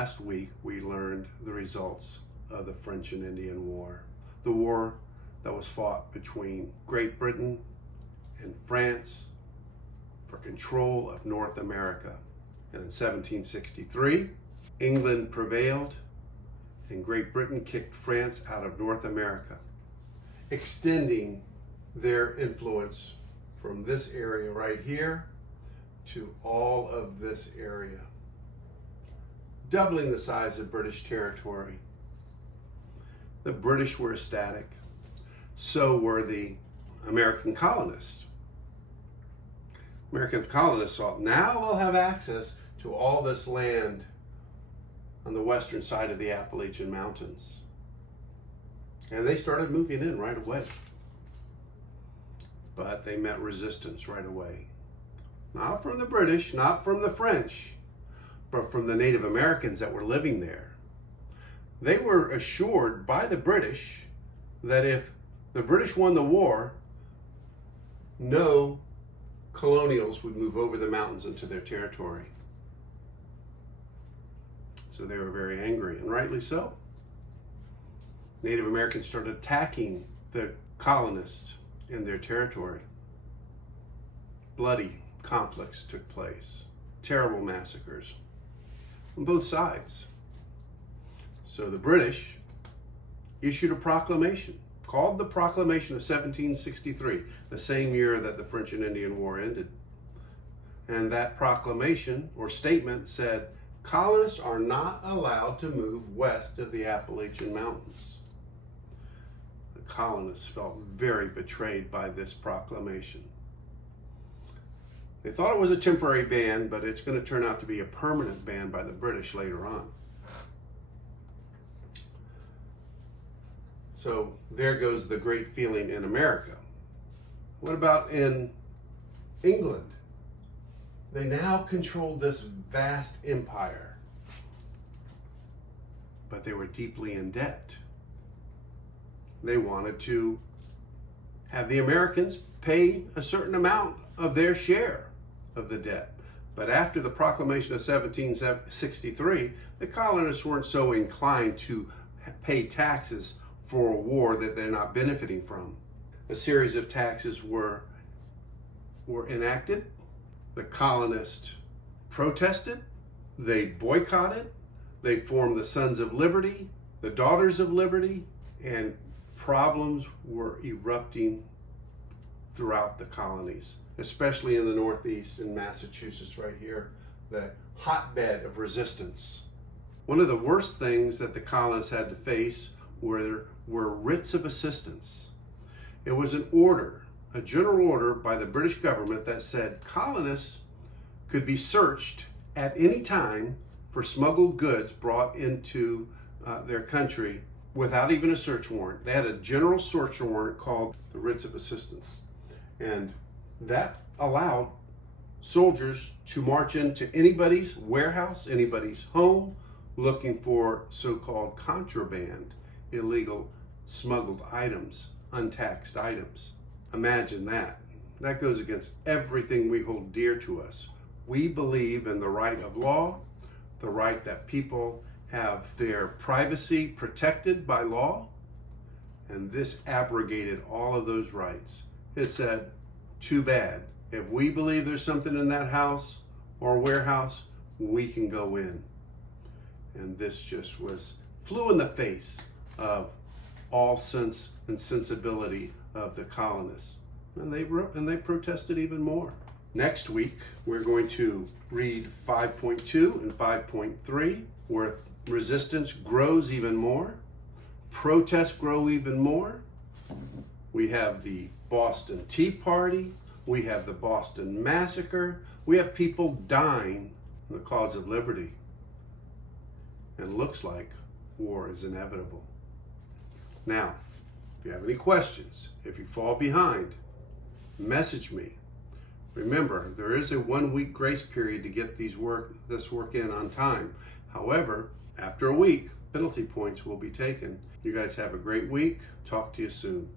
last week we learned the results of the French and Indian War, the war that was fought between Great Britain and France for control of North America. And in 1763, England prevailed and Great Britain kicked France out of North America, extending their influence from this area right here to all of this area, doubling the size of British territory. The British were ecstatic. So were the American colonists. American colonists thought, now we'll have access to all this land on the western side of the Appalachian Mountains. And they started moving in right away. But they met resistance right away. Not from the British, not from the French, but from the Native Americans that were living there. They were assured by the British that if the British won the war, no colonials would move over the mountains into their territory. So they were very angry, and rightly so. Native Americans started attacking the colonists in their territory. Bloody conflicts took place, terrible massacres on both sides. So the British issued a proclamation called the Proclamation of 1763, the same year that the French and Indian War ended. And that proclamation or statement said, colonists are not allowed to move west of the Appalachian Mountains. The colonists felt very betrayed by this proclamation. They thought it was a temporary ban, but it's going to turn out to be a permanent ban by the British later on. So there goes the great feeling in America. What about in England? They now controlled this vast empire, but they were deeply in debt. They wanted to have the Americans pay a certain amount of their share of the debt. But after the Proclamation of 1763, the colonists weren't so inclined to pay taxes for a war that they're not benefiting from. A series of taxes were enacted. The colonists protested, they boycotted, they formed the Sons of Liberty, the Daughters of Liberty, and problems were erupting throughout the colonies, especially in the Northeast in Massachusetts right here, the hotbed of resistance. One of the worst things that the colonists had to face were writs of assistance. It was an order, a general order by the British government that said colonists could be searched at any time for smuggled goods brought into their country without even a search warrant. They had a general search warrant called the writs of assistance. And that allowed soldiers to march into anybody's warehouse, anybody's home, looking for so-called contraband, illegal smuggled items, untaxed items. Imagine that. That goes against everything we hold dear to us. We believe in the right of law, the right that people have their privacy protected by law, and this abrogated all of those rights. It said, too bad. If we believe there's something in that house or warehouse, we can go in. And this just flew in the face of all sense and sensibility of the colonists. And they protested even more. Next week, we're going to read 5.2 and 5.3, where resistance grows even more, protests grow even more. We have the Boston Tea Party, we have the Boston Massacre, we have people dying in the cause of liberty. And it looks like war is inevitable. Now, if you have any questions, if you fall behind, message me. Remember, there is a 1-week grace period to get this work in on time. However, after a week, penalty points will be taken. You guys have a great week. Talk to you soon.